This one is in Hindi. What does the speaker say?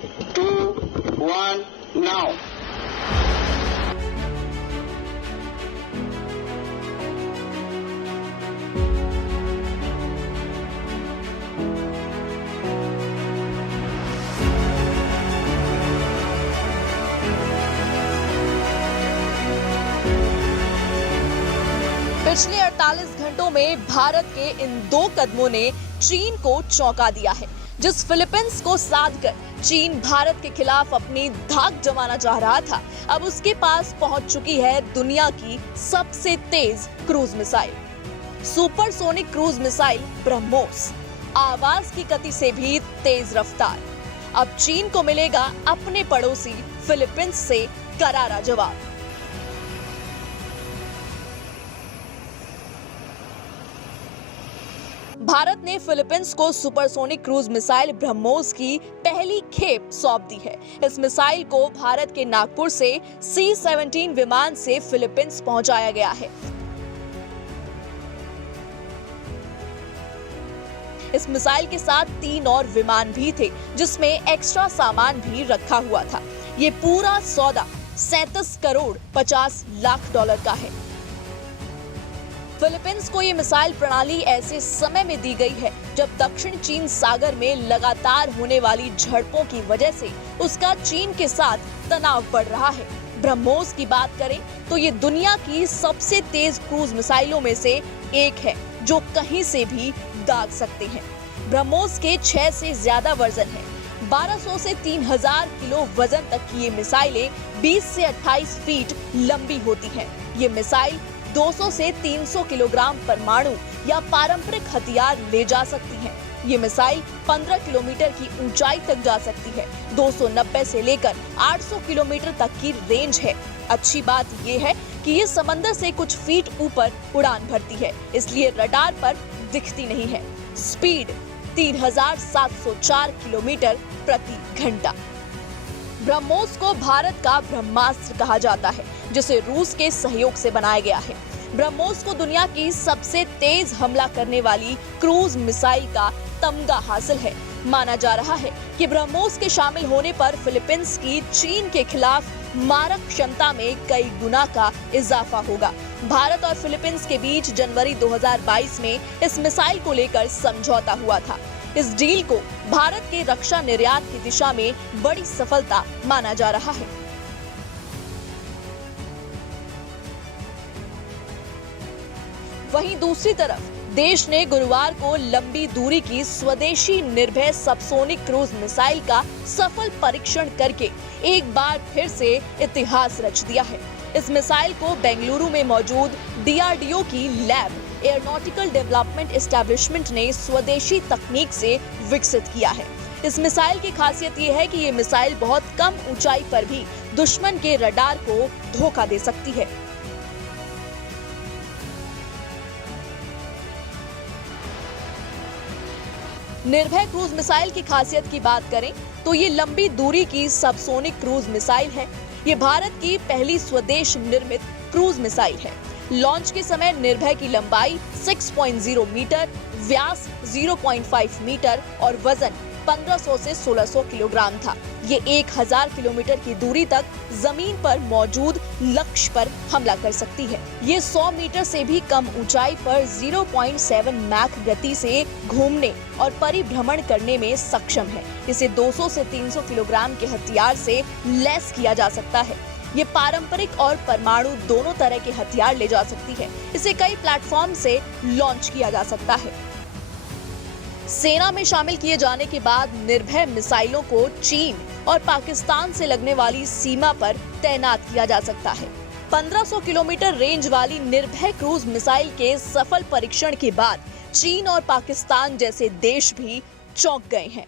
2, 1, now. पिछले 48 घंटों में भारत के इन दो कदमों ने चीन को चौंका दिया है। जिस फिलीपींस को साध कर चीन भारत के खिलाफ अपनी धाक जमाना चाह रहा था, अब उसके पास पहुंच चुकी है दुनिया की सबसे तेज cruise missile, supersonic cruise missile BrahMos. आवाज की गति से भी तेज रफ्तार। अब चीन को मिलेगा अपने पड़ोसी फिलीपींस से करारा जवाब। भारत ने फिलीपींस को सुपरसोनिक क्रूज मिसाइल ब्रह्मोस की पहली खेप सौंप दी है। इस मिसाइल को भारत के नागपुर से C-17 विमान से फिलीपींस पहुंचाया गया है। इस मिसाइल के साथ 3 और विमान भी थे, जिसमें एक्स्ट्रा सामान भी रखा हुआ था। ये पूरा सौदा 37 करोड़ 50 लाख डॉलर का है। फिलीपींस को ये मिसाइल प्रणाली ऐसे समय में दी गई है जब दक्षिण चीन सागर में लगातार होने वाली झड़पों की वजह से उसका चीन के साथ तनाव बढ़ रहा है। ब्रह्मोस की बात करें तो ये दुनिया की सबसे तेज क्रूज मिसाइलों में से एक है, जो कहीं से भी दाग सकते हैं। ब्रह्मोस के 6 से ज्यादा वर्जन है। 1200 से 3000 किलो वजन तक की ये मिसाइलें 20 से 28 फीट लंबी होती हैं। ये मिसाइल 200 से 300 किलोग्राम परमाणु या पारंपरिक हथियार ले जा सकती है। ये मिसाइल 15 किलोमीटर की ऊंचाई तक जा सकती है। 290 से लेकर 800 किलोमीटर तक की रेंज है। अच्छी बात ये है कि ये समंदर से कुछ फीट ऊपर उड़ान भरती है, इसलिए रडार पर दिखती नहीं है। स्पीड 3704 किलोमीटर प्रति घंटा। ब्रह्मोस को भारत का ब्रह्मास्त्र कहा जाता है, जिसे रूस के सहयोग से बनाया गया है। ब्रह्मोस को दुनिया की सबसे तेज हमला करने वाली क्रूज मिसाइल का तमगा हासिल है। माना जा रहा है कि ब्रह्मोस के शामिल होने पर फिलीपींस की चीन के खिलाफ मारक क्षमता में कई गुना का इजाफा होगा। भारत और फिलीपींस के बीच जनवरी 2022 में इस मिसाइल को लेकर समझौता हुआ था। इस डील को भारत के रक्षा निर्यात की दिशा में बड़ी सफलता माना जा रहा है। वहीं दूसरी तरफ देश ने गुरुवार को लंबी दूरी की स्वदेशी निर्भय सबसोनिक क्रूज मिसाइल का सफल परीक्षण करके एक बार फिर से इतिहास रच दिया है। इस मिसाइल को बेंगलुरु में मौजूद DRDO की लैब एयरोनॉटिकल डेवलपमेंट एस्टेब्लिशमेंट ने स्वदेशी तकनीक से विकसित किया है। इस मिसाइल की खासियत ये है कि ये मिसाइल बहुत कम ऊंचाई पर भी दुश्मन के रडार को धोखा दे सकती है। निर्भय क्रूज मिसाइल की खासियत की बात करें तो ये लंबी दूरी की सबसोनिक क्रूज मिसाइल है। ये भारत की पहली स्वदेश निर्मित क्रूज मिसाइल है। लॉन्च के समय निर्भय की लंबाई 6.0 मीटर, व्यास 0.5 मीटर और वजन 1500 से 1600 किलोग्राम था। ये 1000 किलोमीटर की दूरी तक जमीन पर मौजूद लक्ष्य पर हमला कर सकती है। ये 100 मीटर से भी कम ऊंचाई पर 0.7 मैक गति से घूमने और परिभ्रमण करने में सक्षम है। इसे 200 से 300 किलोग्राम के हथियार से लैस किया जा सकता है। ये पारंपरिक और परमाणु दोनों तरह के हथियार ले जा सकती है। इसे कई प्लेटफॉर्म से लॉन्च किया जा सकता है। सेना में शामिल किए जाने के बाद निर्भय मिसाइलों को चीन और पाकिस्तान से लगने वाली सीमा पर तैनात किया जा सकता है। 1500 किलोमीटर रेंज वाली निर्भय क्रूज मिसाइल के सफल परीक्षण के बाद चीन और पाकिस्तान जैसे देश भी चौंक गए हैं।